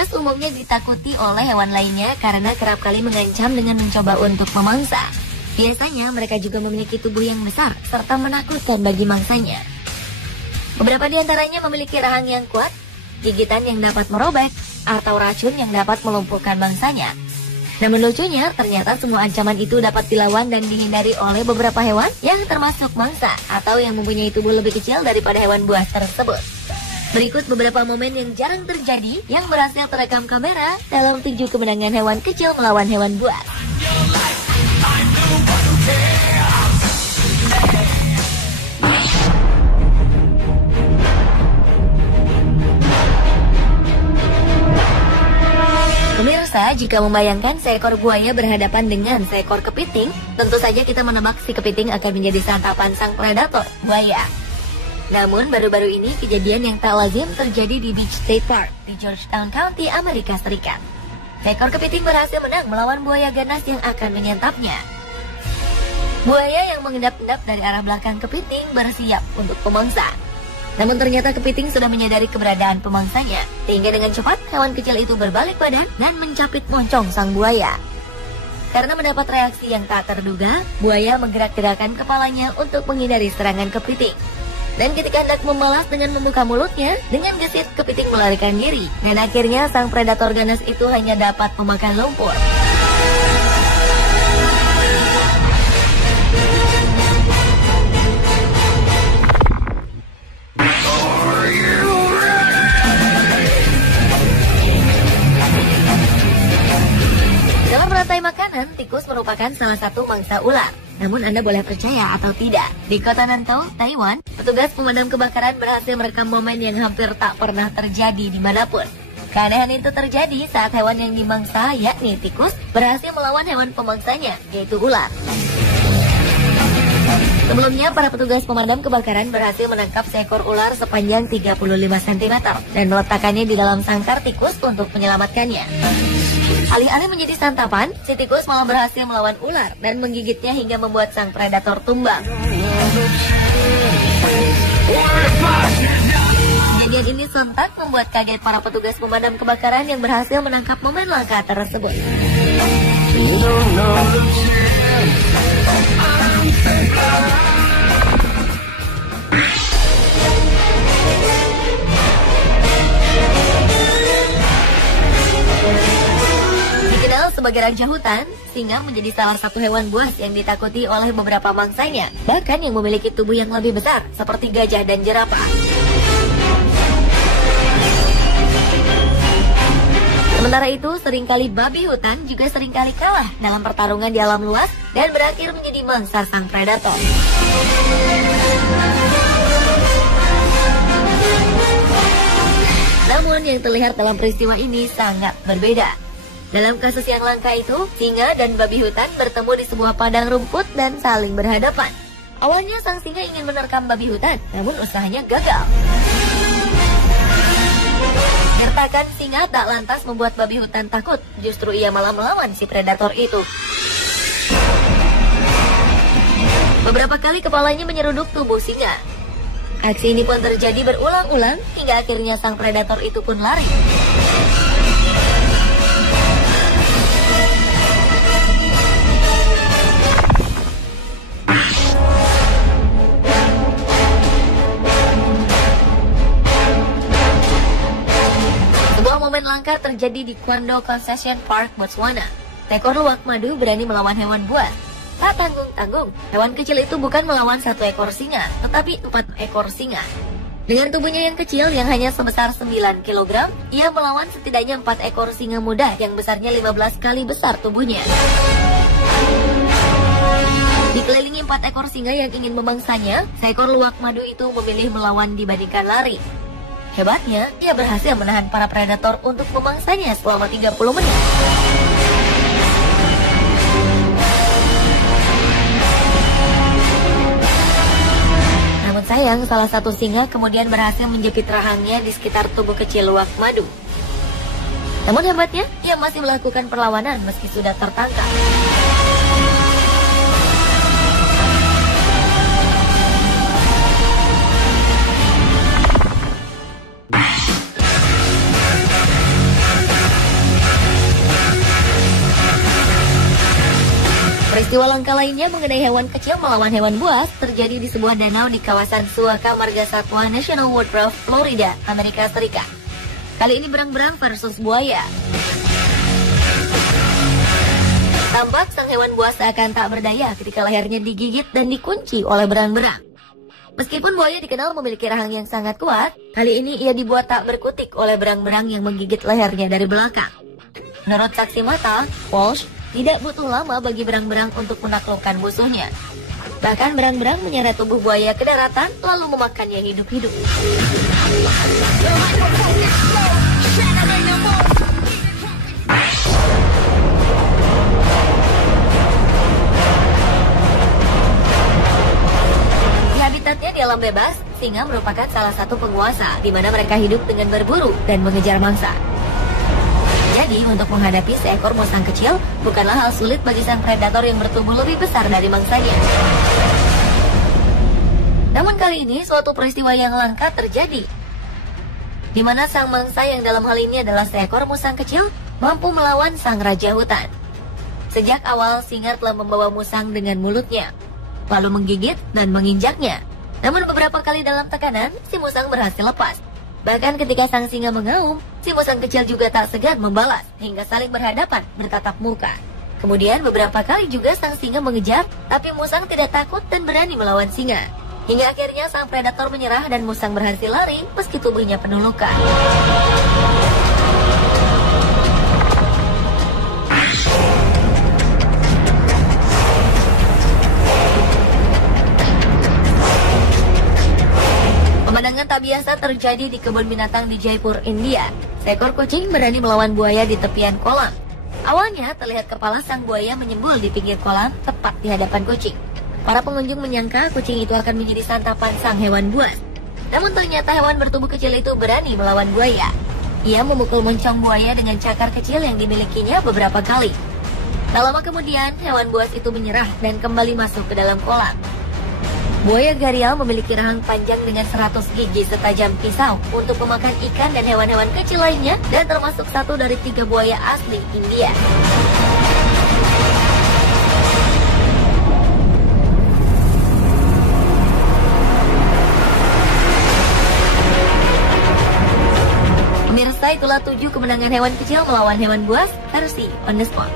Buas umumnya ditakuti oleh hewan lainnya karena kerap kali mengancam dengan mencoba untuk memangsa. Biasanya mereka juga memiliki tubuh yang besar serta menakutkan bagi mangsanya. Beberapa di antaranya memiliki rahang yang kuat, gigitan yang dapat merobek, atau racun yang dapat melumpuhkan mangsanya. Namun lucunya, ternyata semua ancaman itu dapat dilawan dan dihindari oleh beberapa hewan yang termasuk mangsa atau yang mempunyai tubuh lebih kecil daripada hewan buas tersebut. Berikut beberapa momen yang jarang terjadi yang berhasil terekam kamera dalam 7 kemenangan hewan kecil melawan hewan buas. Pemirsa, jika membayangkan seekor buaya berhadapan dengan seekor kepiting, tentu saja kita menebak si kepiting akan menjadi santapan sang predator, buaya. Namun, baru-baru ini kejadian yang tak lazim terjadi di Beach State Park di Georgetown County, Amerika Serikat. Seekor kepiting berhasil menang melawan buaya ganas yang akan menyantapnya. Buaya yang mengendap-endap dari arah belakang kepiting bersiap untuk pemangsa. Namun ternyata kepiting sudah menyadari keberadaan pemangsanya, sehingga dengan cepat hewan kecil itu berbalik badan dan mencapit moncong sang buaya. Karena mendapat reaksi yang tak terduga, buaya menggerak-gerakkan kepalanya untuk menghindari serangan kepiting. Dan ketika hendak membalas dengan membuka mulutnya, dengan gesit kepiting melarikan diri. Dan akhirnya sang predator ganas itu hanya dapat memakan lumpur. Dalam rantai makanan, tikus merupakan salah satu mangsa ular. Namun Anda boleh percaya atau tidak, di kota Nantou, Taiwan, petugas pemadam kebakaran berhasil merekam momen yang hampir tak pernah terjadi dimanapun. Keanehan itu terjadi saat hewan yang dimangsa, yakni tikus, berhasil melawan hewan pemangsanya, yaitu ular. Sebelumnya, para petugas pemadam kebakaran berhasil menangkap seekor ular sepanjang 35 cm dan meletakkannya di dalam sangkar tikus untuk menyelamatkannya. Alih-alih menjadi santapan, si tikus malah berhasil melawan ular dan menggigitnya hingga membuat sang predator tumbang. Kejadian ini sontak membuat kaget para petugas pemadam kebakaran yang berhasil menangkap momen langka tersebut. Dikenal sebagai raja hutan, singa menjadi salah satu hewan buas yang ditakuti oleh beberapa mangsanya, bahkan yang memiliki tubuh yang lebih besar, seperti gajah dan jerapah. Sementara itu, seringkali babi hutan juga seringkali kalah dalam pertarungan di alam luas dan berakhir menjadi mangsa sang predator. Namun yang terlihat dalam peristiwa ini sangat berbeda. Dalam kasus yang langka itu, singa dan babi hutan bertemu di sebuah padang rumput dan saling berhadapan. Awalnya sang singa ingin menerkam babi hutan, namun usahanya gagal. Gertakan singa tak lantas membuat babi hutan takut, justru ia malah melawan si predator itu. Beberapa kali kepalanya menyeruduk tubuh singa. Aksi ini pun terjadi berulang-ulang hingga akhirnya sang predator itu pun lari. Momen langka terjadi di Kwando Concession Park, Botswana. Seekor luwak madu berani melawan hewan buas. Tak tanggung-tanggung, hewan kecil itu bukan melawan satu ekor singa, tetapi 4 ekor singa. Dengan tubuhnya yang kecil yang hanya sebesar 9 kg, ia melawan setidaknya 4 ekor singa muda yang besarnya 15 kali besar tubuhnya. Dikelilingi 4 ekor singa yang ingin memangsanya, seekor luwak madu itu memilih melawan dibandingkan lari. Hebatnya, ia berhasil menahan para predator untuk memangsanya selama 30 menit. Namun sayang, salah satu singa kemudian berhasil menjepit rahangnya di sekitar tubuh kecil luwak madu. Namun hebatnya, ia masih melakukan perlawanan meski sudah tertangkap. Peristiwa langka lainnya mengenai hewan kecil melawan hewan buas terjadi di sebuah danau di kawasan Suaka Marga Satwa National Woodruff, Florida, Amerika Serikat. Kali ini berang-berang versus buaya. Tampak sang hewan buas akan tak berdaya ketika lehernya digigit dan dikunci oleh berang-berang. Meskipun buaya dikenal memiliki rahang yang sangat kuat, kali ini ia dibuat tak berkutik oleh berang-berang yang menggigit lehernya dari belakang. Menurut saksi mata, Walsh, tidak butuh lama bagi berang-berang untuk menaklukkan musuhnya. Bahkan berang-berang menyeret tubuh buaya ke daratan lalu memakannya hidup-hidup. Di habitatnya di alam bebas, singa merupakan salah satu penguasa di mana mereka hidup dengan berburu dan mengejar mangsa. Jadi, untuk menghadapi seekor musang kecil bukanlah hal sulit bagi sang predator yang bertubuh lebih besar dari mangsanya. Namun kali ini suatu peristiwa yang langka terjadi, di mana sang mangsa yang dalam hal ini adalah seekor musang kecil mampu melawan sang raja hutan. Sejak awal singa telah membawa musang dengan mulutnya, lalu menggigit dan menginjaknya. Namun beberapa kali dalam tekanan, si musang berhasil lepas. Bahkan ketika sang singa mengaum, si musang kecil juga tak segan membalas hingga saling berhadapan bertatap muka. Kemudian beberapa kali juga sang singa mengejar, tapi musang tidak takut dan berani melawan singa. Hingga akhirnya sang predator menyerah dan musang berhasil lari meski tubuhnya penuh luka. Pemandangan tak biasa terjadi di kebun binatang di Jaipur, India. Seekor kucing berani melawan buaya di tepian kolam. Awalnya terlihat kepala sang buaya menyembul di pinggir kolam tepat di hadapan kucing. Para pengunjung menyangka kucing itu akan menjadi santapan sang hewan buas. Namun ternyata hewan bertubuh kecil itu berani melawan buaya. Ia memukul moncong buaya dengan cakar kecil yang dimilikinya beberapa kali. Tak lama kemudian, hewan buas itu menyerah dan kembali masuk ke dalam kolam. Buaya gharial memiliki rahang panjang dengan 100 gigi setajam pisau untuk memakan ikan dan hewan-hewan kecil lainnya dan termasuk satu dari 3 buaya asli India. Pemirsa, itulah 7 kemenangan hewan kecil melawan hewan buas versi On The Spot.